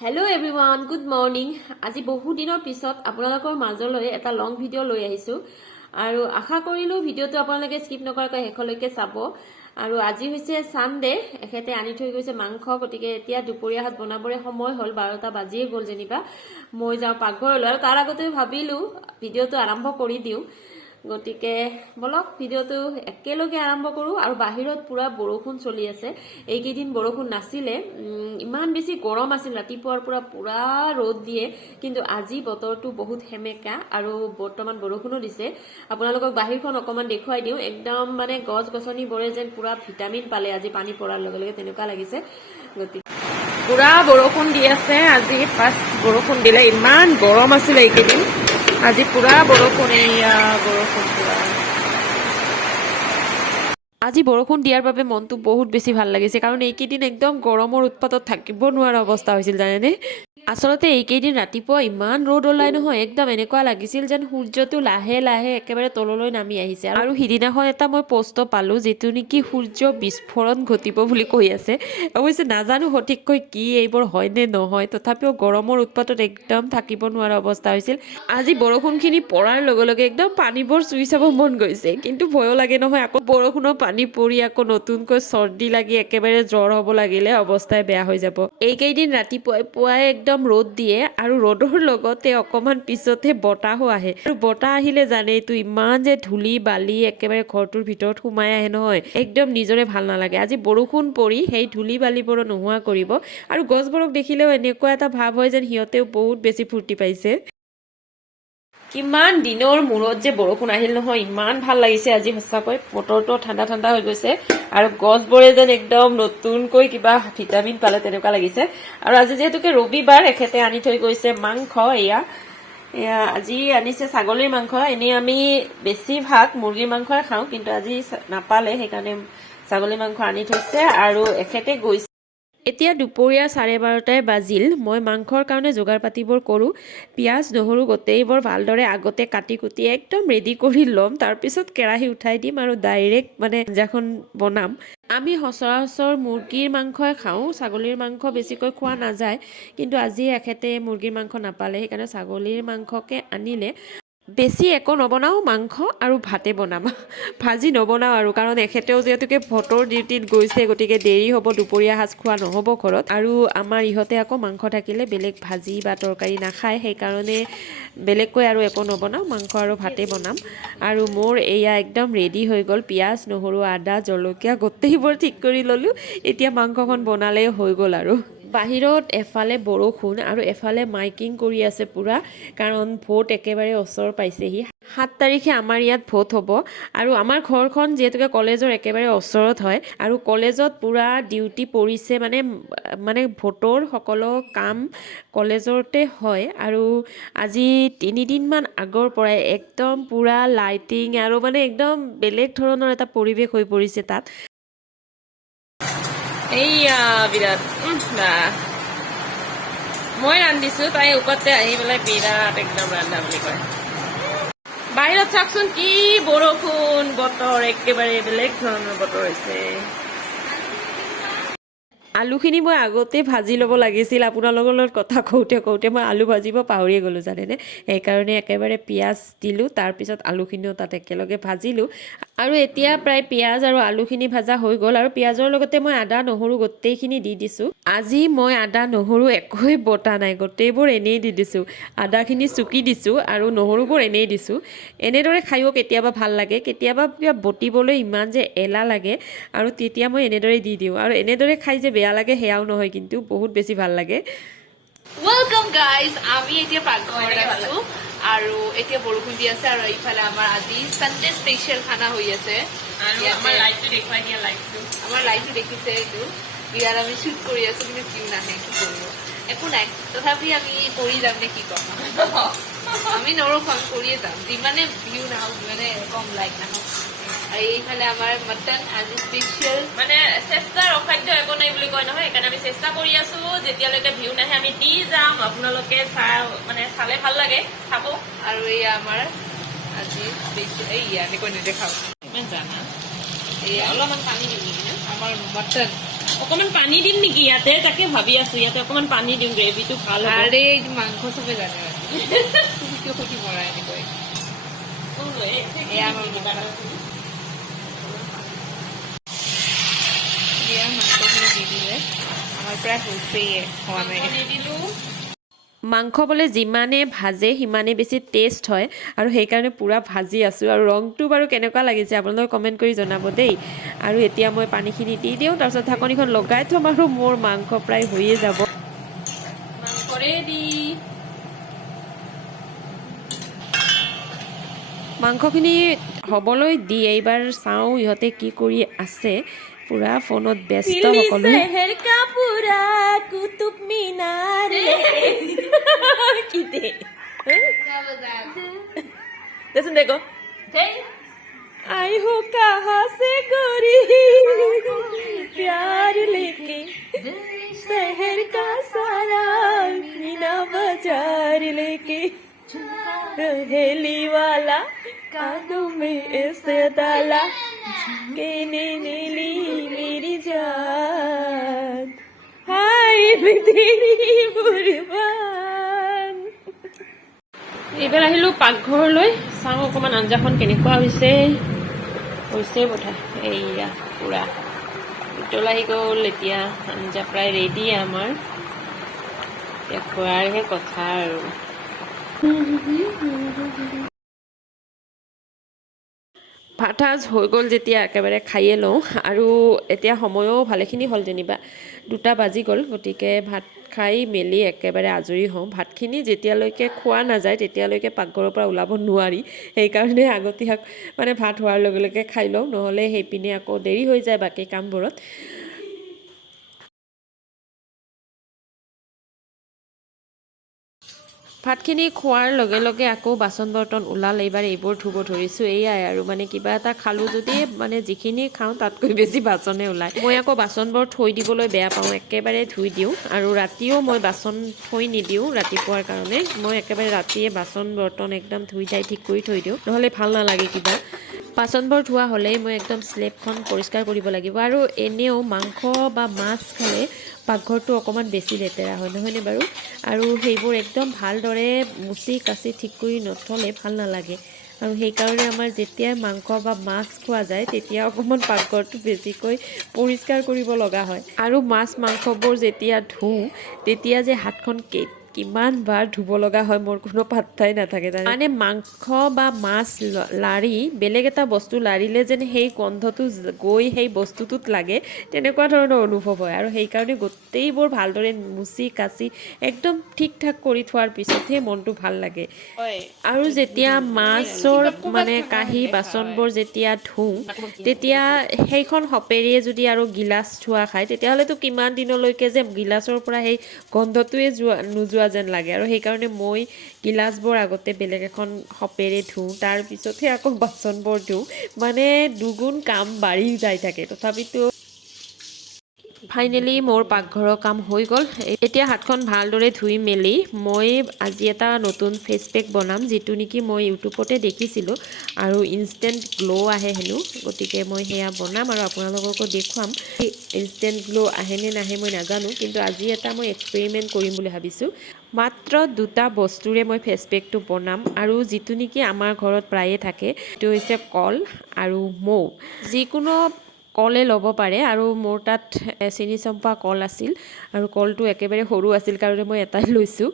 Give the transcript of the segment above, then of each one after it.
Hello everyone, good morning. আজি বহু দিনৰ পিছত আপোনালোকৰ মাজলৈ এটা লং ভিডিও লৈ আহিছো আৰু আশা কৰিলো ভিডিওটো আপোনালোকে স্কিপ নকৰাকৈ শেষলৈকে চাব আৰু আজি হৈছে সানডে এখেতে আনি থৈ গৈছে মাংস গটিকে এতিয়া দুপৰীয়া হাত বনাবৰে সময় হল 12টা বাজিয়ে গল যেনিবা মই যাওঁ পাকঘৰলৈ আৰু তাৰ আগতে ভাবিলো ভিডিওটো আৰম্ভ কৰি দিও গটিকে বলক ভিডিওটো একেলগে আৰম্ভ কৰো আৰু বাহিৰত পুৰা বৰষুণ চলি আছে এই কেইদিন বৰষুণ নাছিলে ইমান বেছি গৰম আছিল ৰাতিপুৱাৰ পুৰা ৰ'দ দিয়ে কিন্তু আজি বতৰটো বহুত হেমেকা আৰু বৰ্তমান বৰষুণো দিছে আপোনালোকক বাহিৰখন অকমান দেখুৱাই দিও একদম মানে গছ গছনি বৰে যেন পুৰা ভিটামিন পালে আজি পানী পৰাৰ লগে লগে তেনেকুৱা লাগিছে গতিকে পুৰা বৰষুণ দি আছে আজি ফাৰ্ষ্ট বৰষুণ দিলে ইমান গৰম আছিল এই কেইদিন আজি পুৰা বৰষুণ পুৰা আজি বৰষুণ দিয়াৰ বাবে মনটো বহুত বেছি ভাল লাগিছে কাৰণ এই কেইদিন একদম গৰমৰ উৎপাতত থাকিব নোৱাৰা অৱস্থা হৈছিল জানেনে আসলতে এই কেইদিন ৰাতিপুৱা ইমান ৰ'দ ওলাই নহয় একদম এনেকুৱা লাগিছিল যেন সূৰ্যটো লাহে লাহে একেবাৰে তললৈ নামি আহিছে আৰু সিদিনাখন এটা মই পোষ্ট পালো যেটো নেকি সূৰ্য বিস্ফোৰণ ঘটিব বুলি কৈ আছে অৱশ্যে নাজানো সঠিককৈ কি এইবোৰ হয় নে নহয় তথাপিও গৰমৰ উৎপাতত একদম থাকিব নোৱাৰা অৱস্থা হৈছিল আজি বৰষুণখিনি পৰাৰ লগে লগে একদম পানীবোৰ চুই চাব মন গৈছে কিন্তু ভয়ো লাগে নহয় আকৌ বৰষুণৰ পানী পৰি আকৌ নতুনকৈ চৰ্দি লাগি একেবাৰে জ্বৰ হ'ব লাগিলে অৱস্থাই বেয়া হৈ যাব এই কেইদিন ৰাতিপুৱাই পুৱাই একদম ৰ'দ দিয়ে আৰু ৰ'দৰ লগতে অকমান পিছতে বতাহো আহে আৰু বতাহ আহিলে জানেইতো ইমান যে ধূলি বালি একেবাৰে ঘৰটোৰ ভিতৰত সোমাই আহে নহয় একদম নিজৰে ভাল নালাগে আজি বৰষুণ পৰি সেই ধূলি বালিবোৰ নোহোৱা কৰিব আৰু গছবোৰক দেখিলেও এনেকুৱা এটা ভাৱ হয় যেন সিহঁতেও বহুত বেছি ফূৰ্তি পাইছে কিমান দিনৰ মূৰত যে বৰষুণ আহিল নহয় ইমান ভাল লাগিছে আজি সঁচাকৈ বতৰটো ঠাণ্ডা ঠাণ্ডা হৈ গৈছে আৰু গছবোৰে যেন একদম নতুনকৈ কিবা ভিটামিন পালে তেনেকুৱা লাগিছে আৰু আজি যেহেতুকে ৰবিবাৰ এখেতে আনি থৈ গৈছে মাংস এয়া আজি আনিছে ছাগলীৰ মাংস এনে আমি বেছিভাগ মুৰ্গীৰ মাংসই খাওঁ কিন্তু আজি নাপালে সেইকাৰণে ছাগলীৰ মাংস আনি থৈছে আৰু এখেতে গৈছে এতিয়া দুপৰীয়া 12:30 বাজিল মই মাংসৰ কাৰণে যোগাৰ পাতিবোৰ কৰো পিয়াজ নহৰু গোটেইবোৰ ভালদৰে আগতে কাটি কুটি একদম ৰেডি কৰি ল'ম তাৰপিছত কেৰাহী উঠাই দিম আৰু ডাইৰেক্ট মানে আঞ্জাখন বনাম আমি সচৰাচৰ মুৰ্গীৰ মাংসই খাওঁ ছাগলীৰ মাংস বেছিকৈ খোৱা নাযায় কিন্তু আজি এখেতে মুৰ্গীৰ মাংস নাপালে সেইকাৰণে ছাগলীৰ মাংসকে আনিলে বেছি একো নবনাও মাংস আৰু ভাতে বনাম ভাজি নবনাও আৰু কাৰণ এখেতেও যেহেতুকে ভোটৰ ডিউটিত গৈছে গতিকে দেৰি হ'ব দুপৰীয়া সাজ খোৱা নহ'ব ঘৰত আৰু আমাৰ ইহঁতে আকৌ মাংস থাকিলে বেলেগ ভাজি বা তৰকাৰী নাখায় সেইকাৰণে বেলেগকৈ আৰু একো নবনাও মাংস আৰু ভাতে বনাম আৰু মোৰ এয়া একদম ৰেডি হৈ গ'ল পিয়াজ নহৰু আদা জলকীয়া গোটেইবোৰ ঠিক কৰি ল'লো এতিয়া মাংসখন বনালেই হৈ গ'ল আৰু বাহিৰত এফালে বৰষুণ আৰু এফালে মাইকিং কৰি আছে পুৰা কাৰণ ভোট একেবাৰে ওচৰ পাইছেহি 7 তাৰিখে আমাৰ ইয়াত ভোট হ'ব আৰু আমাৰ ঘৰখন যেহেতুকে কলেজৰ একেবাৰে ওচৰত হয় আৰু কলেজত পুৰা ডিউটি পৰিছে মানে ভোটৰ সকলো কাম কলেজতে হয় আৰু আজি 3 দিনমান আগৰ পৰাই একদম পুৰা লাইটিং আৰু মানে একদম বেলেগ ধৰণৰ এটা পৰিৱেশ হৈ পৰিছে তাত এইয়া বিৰাট মই ৰান্ধিছো তাই ওপৰতে আহি পেলাই বিৰাট একদম ৰান্ধা বুলি কয় বাহিৰত চাওকচোন কি বৰষুণ বতৰ একেবাৰে বেলেগ ধৰণৰ বতৰ হৈছে আলুখিনি মই আগতে ভাজি ল'ব লাগিছিল আপোনালোকৰ লগত কথা কওঁতে মই আলু ভাজিব পাহৰিয়ে গ'লো জানেনে সেইকাৰণে একেবাৰে পিঁয়াজ দিলোঁ তাৰপিছত আলুখিনিও তাত একেলগে ভাজিলোঁ আৰু এতিয়া প্ৰায় পিঁয়াজ আৰু আলুখিনি ভাজা হৈ গ'ল আৰু পিঁয়াজৰ লগতে মই আদা নহৰু গোটেইখিনি দি দিছোঁ আজি মই আদা নহৰু একোৱে বটা নাই গোটেইবোৰ এনেই দি দিছোঁ আদাখিনি চুকি দিছোঁ আৰু নহৰুবোৰ এনেই দিছোঁ এনেদৰে খায়ো কেতিয়াবা ভাল লাগে কেতিয়াবা কিবা বটিবলৈ ইমান যে এলাহ লাগে আৰু তেতিয়া মই এনেদৰে দি দিওঁ আৰু এনেদৰে খাই যে বেয়া লাগে সেয়াও নহয় কিন্তু বহুত বেছি ভাল লাগে ওয়েলকাম গাইজ আমি এতিয়া পাকঘৰত আছো আৰু এতিয়া বৰষুণ দি আছে আৰু এইফালে আমাৰ আজি সানডে স্পেশাল খানা হৈ আছে আৰু আমাৰ লাইটটো দেখুৱাই দিয়া আমাৰ লাইটটো দেখিছে এইটো ইয়াত আমি শ্বুট কৰি আছো কিন্তু ভিউ নাহে কি কৰিব একো নাই তথাপি আমি কৰি যাম নে কি কম আমি নৰখাম কৰিয়ে যাম যিমানে ভিউ নাহক যিমানে কম লাইক নাহক এইফালে আমাৰ মটন আজি স্পেশাল মানে চেষ্টাৰ অসাধ্য একো নাই বুলি কয় নহয় সেইকাৰণে আমি চেষ্টা কৰি আছো যেতিয়ালৈকে ভিউ নাহে আমি দি যাম আপোনালোকে চালে ভাল লাগে চাব আৰু এয়া আমাৰ আজি স্পেশাল এনেকৈ নেদেখাও ইমান জানা এয়া অলপমান পানী দিবি আমাৰ মটন অকণমান পানী দিম নেকি ইয়াতে তাকে ভাবি আছো ইয়াতে অকণমান পানী দিম গ্ৰেভিটো ভাল হ'ব আৰে এইটো মাংস চবে জানে তুমি কিয় সুধি মৰা এনেকৈ এয়া আমাৰ মাংসখিনি দি দিলে আমাৰ প্ৰায় হৈছেই হোৱা নাই মাংস বোলে যিমানে ভাজে সিমানে বেছি টেষ্ট হয় আৰু সেইকাৰণে পূৰা ভাজি আছোঁ আৰু ৰংটো বাৰু কেনেকুৱা লাগিছে আপোনালোকে কমেণ্ট কৰি জনাব দেই আৰু এতিয়া মই পানীখিনি দি দিওঁ তাৰপিছত ঢাকনিখন লগাই থ'ম আৰু মোৰ মাংস প্ৰায় হৈয়ে যাব মাংস ৰেডি মাংসখিনি হ'বলৈ দি এইবাৰ চাওঁ ইহঁতে কি কৰি আছে পুৰা ফোনত ব্যস্ত সকলোৱে পুৰা কুতুব মিনাৰ কি দে देसन देखो आई हो कहाँ से गोरी प्यार लेके शहर का सारा मीना बाजार लेके रहेली वाला कानों में ऐसे डाला कहने ने ली मेरी जान हाय मैं तेरी कुर्बान এইবাৰ আহিলোঁ পাকঘৰলৈ চাওঁ অকণমান আঞ্জাখন কেনেকুৱা হৈছে বোধা এইয়া পূৰা উতল আহি গ'ল এতিয়া আঞ্জা প্ৰায় ৰেডি আমাৰ এতিয়া খোৱাৰহে কথা আৰু ভাত সাজ হৈ গ'ল যেতিয়া একেবাৰে খায়ে লওঁ আৰু এতিয়া সময়ো ভালেখিনি হ'ল যেনিবা 2টা বাজি গ'ল গতিকে ভাত খাই মেলি একেবাৰে আজৰি হওঁ ভাতখিনি যেতিয়ালৈকে খোৱা নাযায় তেতিয়ালৈকে পাকঘৰৰ পৰা ওলাব নোৱাৰি সেইকাৰণে আগতীয়াক মানে ভাত হোৱাৰ লগে লগে খাই লওঁ নহ'লে সেইপিনে আকৌ দেৰি হৈ যায় বাকী কামবোৰত ভাতখিনি খোৱাৰ লগে লগে আকৌ বাচন বৰ্তন ওলাল এইবাৰ এইবোৰ ধুব ধৰিছোঁ এয়াই আৰু মানে কিবা এটা খালোঁ যদি মানে যিখিনি খাওঁ তাতকৈ বেছি বাচনে ওলায় মই আকৌ বাচনবোৰ থৈ দিবলৈ বেয়া পাওঁ একেবাৰে ধুই দিওঁ আৰু ৰাতিও মই বাচন থৈ নিদিওঁ ৰাতিপুৱাৰ কাৰণে মই একেবাৰে ৰাতিয়ে বাচন বৰ্তন একদম ধুই ধাই ঠিক কৰি থৈ দিওঁ নহ'লে ভাল নালাগে কিবা বাচনবোৰ ধোৱা হ'লেই মই একদম স্লেবখন পৰিষ্কাৰ কৰিব লাগিব আৰু এনেও মাংস বা মাছ খালে পাকঘৰটো অকণমান বেছি লেতেৰা হয় নহয়নে বাৰু আৰু সেইবোৰ একদম ভালদৰে মুচি কাচি ঠিক কৰি নথ'লে ভাল নালাগে আৰু সেইকাৰণে আমাৰ যেতিয়া মাংস বা মাছ খোৱা যায় তেতিয়া অকণমান পাকঘৰটো বেছিকৈ পৰিষ্কাৰ কৰিব লগা হয় আৰু মাছ মাংসবোৰ যেতিয়া ধুওঁ তেতিয়া যে হাতখন কিমান বাৰ ধুব লগা হয় মোৰ কোনো পাত্তাই নাথাকে মানে মাংস বা মাছ লাৰি বেলেগ এটা বস্তু লাৰিলে যেন সেই গন্ধটো গৈ সেই বস্তুটোত লাগে তেনেকুৱা ধৰণৰ অনুভৱ হয় আৰু সেইকাৰণে গোটেইবোৰ ভালদৰে মুচি কাচি একদম ঠিক ঠাক কৰি থোৱাৰ পিছতহে মনটো ভাল লাগে আৰু যেতিয়া মাছৰ মানে কাঁহী বাচনবোৰ যেতিয়া ধুওঁ তেতিয়া সেইখন সপেৰিয়ে যদি আৰু গিলাচ ধোৱা খায় তেতিয়াহ'লেতো কিমান দিনলৈকে যে গিলাচৰ পৰা সেই গন্ধটোৱে নোযোৱা যেন লাগে আৰু সেইকাৰণে মই গিলাচবোৰ আগতে বেলেগ এখন সপেৰে ধুওঁ তাৰপিছতহে আকৌ বাচনবোৰ ধুওঁ মানে দুগুণ কাম বাঢ়ি যাই থাকে তথাপিতো ফাইনেলি মোৰ পাকঘৰৰ কাম হৈ গ'ল এতিয়া হাতখন ভালদৰে ধুই মেলি মই আজি এটা নতুন ফেচ পেক বনাম যিটো নেকি মই ইউটিউবতে দেখিছিলোঁ আৰু ইনষ্টেণ্ট গ্ল' আহে হেনো গতিকে মই সেয়া বনাম আৰু আপোনালোককো দেখুৱাম ইনষ্টেণ্ট গ্ল' আহে নে নাহে মই নাজানো কিন্তু আজি এটা মই এক্সপেৰিমেণ্ট কৰিম বুলি ভাবিছোঁ মাত্ৰ 2টা বস্তুৰে মই ফেচ পেকটো বনাম আৰু যিটো নেকি আমাৰ ঘৰত প্ৰায়ে থাকে সেইটো হৈছে কল আৰু মৌ যিকোনো কলে ল'ব পাৰে আৰু মোৰ তাত চেনি চম্পা কল আছিল আৰু কলটো একেবাৰে সৰু আছিল কাৰণে মই এটাই লৈছোঁ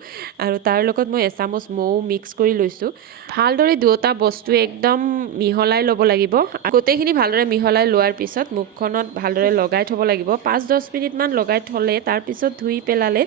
আৰু তাৰ লগত মই এচামুচ মৌ মিক্স কৰি লৈছোঁ ভালদৰে 2টা বস্তু একদম মিহলাই ল'ব লাগিব গোটেইখিনি ভালদৰে মিহলাই লোৱাৰ পিছত মুখখনত ভালদৰে লগাই থ'ব লাগিব 5-10 মিনিটমান লগাই থ'লে তাৰপিছত ধুই পেলালে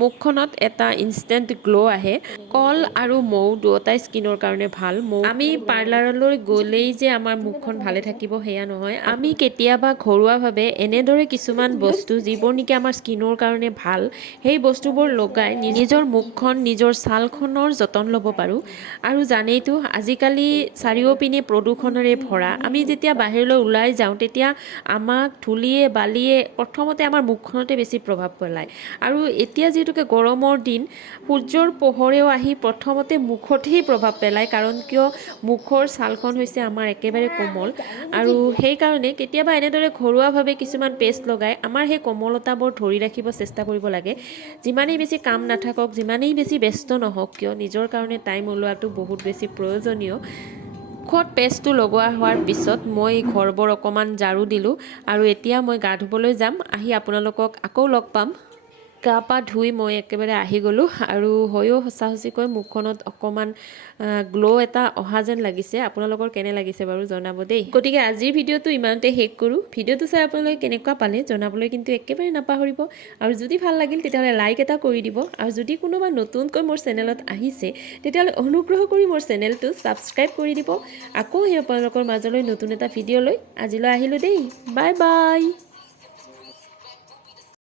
মুখখনত এটা ইনষ্টেণ্ট গ্ল' আহে কল আৰু মৌ দুয়োটাই স্কিনৰ কাৰণে ভাল আমি পাৰ্লাৰলৈ গ'লেই যে আমাৰ মুখখন ভালে থাকিব সেয়া নহয় আমি কেতিয়াবা ঘৰুৱাভাৱে এনেদৰে কিছুমান বস্তু যিবোৰ নেকি আমাৰ স্কিনৰ কাৰণে ভাল সেই বস্তুবোৰ লগাই নিজৰ মুখখন নিজৰ ছালখনৰ যতন ল'ব পাৰোঁ আৰু জানেইতো আজিকালি চাৰিওপিনে প্ৰদূষণেৰে ভৰা আমি যেতিয়া বাহিৰলৈ ওলাই যাওঁ তেতিয়া আমাক ধূলিয়ে বালিয়ে প্ৰথমতে আমাৰ মুখখনতে বেছি প্ৰভাৱ পেলায় আৰু এতিয়া যিহেতু যিহেতুকে গৰমৰ দিন সূৰ্যৰ পোহৰেও আহি প্ৰথমতে মুখতেই প্ৰভাৱ পেলায় কাৰণ কিয় মুখৰ ছালখন হৈছে আমাৰ একেবাৰে কোমল আৰু সেইকাৰণে কেতিয়াবা এনেদৰে ঘৰুৱাভাৱে কিছুমান পেষ্ট লগাই আমাৰ সেই কোমলতাবোৰ ধৰি ৰাখিব চেষ্টা কৰিব লাগে যিমানেই বেছি কাম নাথাকক যিমানেই বেছি ব্যস্ত নহওক কিয় নিজৰ কাৰণে টাইম ওলোৱাটো বহুত বেছি প্ৰয়োজনীয় মুখত পেষ্টটো লগোৱা হোৱাৰ পিছত মই ঘৰবোৰ অকণমান ঝাৰু দিলোঁ আৰু এতিয়া মই গা ধুবলৈ যাম আহি আপোনালোকক আকৌ লগ পাম গা পা ধুই মই একেবাৰে আহি গ'লোঁ আৰু হয়ো সঁচাকৈ মুখখনত অকণমান গ্ল' এটা অহা যেন লাগিছে আপোনালোকৰ কেনে লাগিছে বাৰু জনাব দেই গতিকে আজিৰ ভিডিঅ'টো ইমানতে শেষ কৰোঁ ভিডিঅ'টো চাই আপোনালোকে কেনেকুৱা পালে জনাবলৈ কিন্তু একেবাৰে নাপাহৰিব আৰু যদি ভাল লাগিল তেতিয়াহ'লে লাইক এটা কৰি দিব আৰু যদি কোনোবা নতুনকৈ মোৰ চেনেলত আহিছে তেতিয়াহ'লে অনুগ্ৰহ কৰি মোৰ চেনেলটো ছাবস্ক্ৰাইব কৰি দিব আকৌ সেই আপোনালোকৰ মাজলৈ নতুন এটা ভিডিঅ' লৈ আজিলৈ আহিলোঁ দেই বাই বাই